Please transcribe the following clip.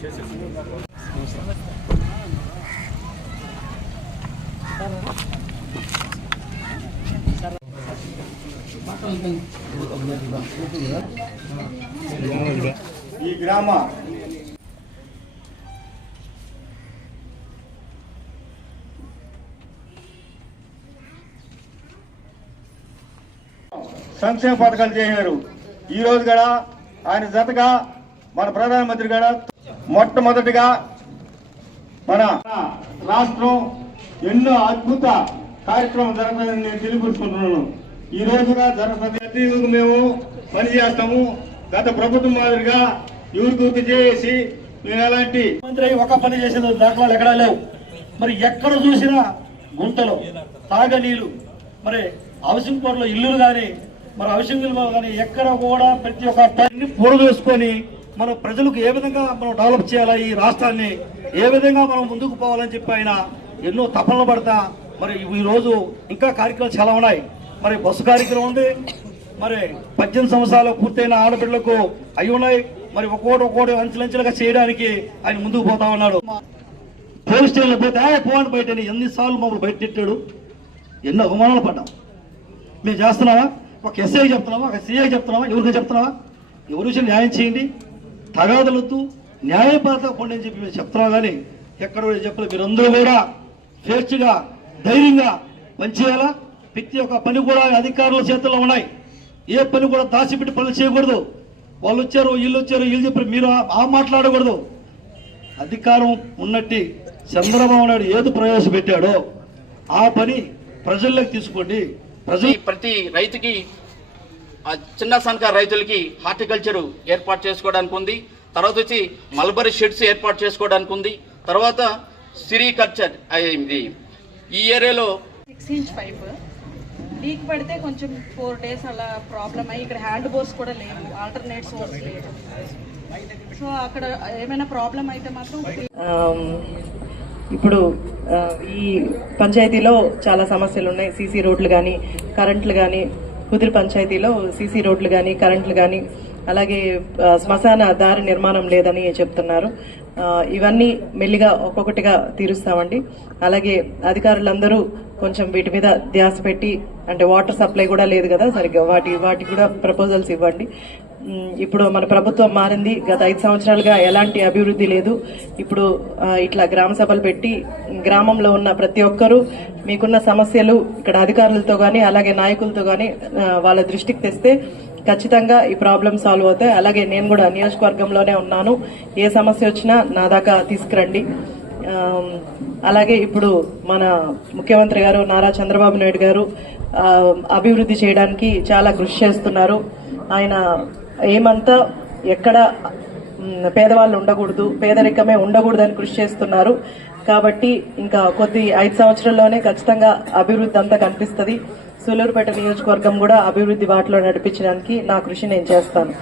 ఈ గ్రామ సంక్షేమ పథకాలు చేశారు. ఈ రోజు కూడా ఆయన జతగా మన ప్రధానమంత్రి కూడా మొట్టమొదటిగా మన రాష్ట్రం ఎన్నో అద్భుత కార్యక్రమం జరుగుతుందని నేను తెలియపరుచుకుంటున్నాను. ఈ రోజుగా జరుగుతుంది. మేము పనిచేస్తాము. గత ప్రభుత్వం మాదిరిగా ఊరికి చేసి మేము ఎలాంటి మంత్రి ఒక పని చేసిన దాఖలాలు ఎక్కడా లేవు. మరి ఎక్కడ చూసినా గుంటలు, తాగనీళ్ళు, మరి హౌసింగ్ బోర్డులో ఇల్లులు కానీ, మరి హౌసింగ్ కానీ ఎక్కడ కూడా ప్రతి ఒక్క పనిని పూర్వ చేసుకొని మన ప్రజలకు ఏ విధంగా మనం డెవలప్ చేయాలా, ఈ రాష్ట్రాన్ని ఏ విధంగా మనం ముందుకు పోవాలని చెప్పి ఆయన ఎన్నో తపనలు పడతా మరి ఈ రోజు ఇంకా కార్యక్రమాలు చాలా ఉన్నాయి. మరి బస్సు కార్యక్రమం ఉంది. మరి 18 సంవత్సరాలు పూర్తయిన ఆడపిల్లలకు అయి ఉన్నాయి. మరి ఒక్కోటి అంచెలంచెలుగా చేయడానికి ఆయన ముందుకు పోతా ఉన్నాడు. పోలీస్ స్టేషన్లో పోతే పోండి బయట ఎన్నిసార్లు మమ్మల్ని బయట తిట్టాడు. ఎన్నో అవమానాలు పడ్డాం. మేము చేస్తున్నావా? ఒక ఎస్ఐ చెప్తున్నావా? ఒక సిఐ చెప్తున్నావా? ఎవరికి చెప్తున్నావా? ఎవరి విషయం న్యాయం చేయండి, తగాదలొద్దు, న్యాయపాత పోండి అని చెప్పి మేము చెప్తున్నాం. కానీ ఎక్కడ చెప్పలేదు. మీరందరూ కూడా స్వేచ్ఛగా ధైర్యంగా పనిచేయాలా. ప్రతి ఒక్క పని కూడా అధికారుల చేతుల్లో ఉన్నాయి. ఏ పని కూడా దాచిపెట్టి పనులు చేయకూడదు. వాళ్ళు వచ్చారు, వీళ్ళు వచ్చారు, వీళ్ళు చెప్పారు, మీరు ఆ మాట్లాడకూడదు. అధికారం ఉన్నట్టు చంద్రబాబు నాయుడు ఏది ప్రవేశపెట్టాడో ఆ పని ప్రజల్లోకి తీసుకోండి. ప్రతి రైతుకి, చిన్న సన్నకారు రైతులకి హార్టికల్చర్ ఏర్పాటు చేసుకోవడానికి ఉంది. తర్వాత వచ్చి మల్బరీ షెడ్స్ ఏర్పాటు చేసుకోవడానికి ఉంది. తర్వాత సిరికల్చర్ అయింది. ఈ ఏరియాలో 6 ఇంచ్ పైప్ లీక్ పడితే కొంచెం 4 days అలా ప్రాబ్లం అయ్యి ఇక్కడ హ్యాండ్ బోర్స్ కూడా లేవు, ఆల్టర్నేట్ సోర్స్ లేదు. సో అక్కడ ఏమైనా ప్రాబ్లం అయితే మాత్రం ఇప్పుడు ఈ పంచాయతీలో చాలా సమస్యలు ఉన్నాయి. సీసీ రోడ్లు కానీ, కరెంట్లు కానీ, కుదిరి పంచాయతీలో సీసీ రోడ్లు కానీ, కరెంట్లు కానీ, అలాగే శ్మశాన దారి నిర్మాణం లేదని చెప్తున్నారు. ఇవన్నీ మెల్లిగా ఒక్కొక్కటిగా తీరుస్తామండి. అలాగే అధికారులందరూ కొంచెం వీటి మీద ధ్యాస పెట్టి, అంటే వాటర్ సప్లై కూడా లేదు కదా సరిగ్గా, వాటి కూడా ప్రపోజల్స్ ఇవ్వండి. ఇప్పుడు మన ప్రభుత్వం మారింది. గత 5 సంవత్సరాలుగా ఎలాంటి అభివృద్ధి లేదు. ఇప్పుడు ఇట్లా గ్రామ సభలు పెట్టి గ్రామంలో ఉన్న ప్రతి ఒక్కరూ మీకున్న సమస్యలు ఇక్కడ అధికారులతో కానీ, అలాగే నాయకులతో కానీ వాళ్ళ దృష్టికి తెస్తే ఖచ్చితంగా ఈ ప్రాబ్లం సాల్వ్ అవుతాయి. అలాగే నేను కూడా నియోజకవర్గంలోనే ఉన్నాను. ఏ సమస్య వచ్చినా నా దాకా తీసుకురండి. అలాగే ఇప్పుడు మన ముఖ్యమంత్రి గారు నారా చంద్రబాబు నాయుడు గారు అభివృద్ధి చేయడానికి చాలా కృషి చేస్తున్నారు. ఆయన ఏమంతా ఎక్కడ పేదవాళ్ళు ఉండకూడదు, పేదరికమే ఉండకూడదని కృషి చేస్తున్నారు. కాబట్టి ఇంకా 5 సంవత్సరాల్లోనే ఖచ్చితంగా అభివృద్ధి అంతా కనిపిస్తుంది. సూలూరుపేట నియోజకవర్గం కూడా అభివృద్ధి బాటలో నడిపించడానికి నా కృషి నేను చేస్తాను.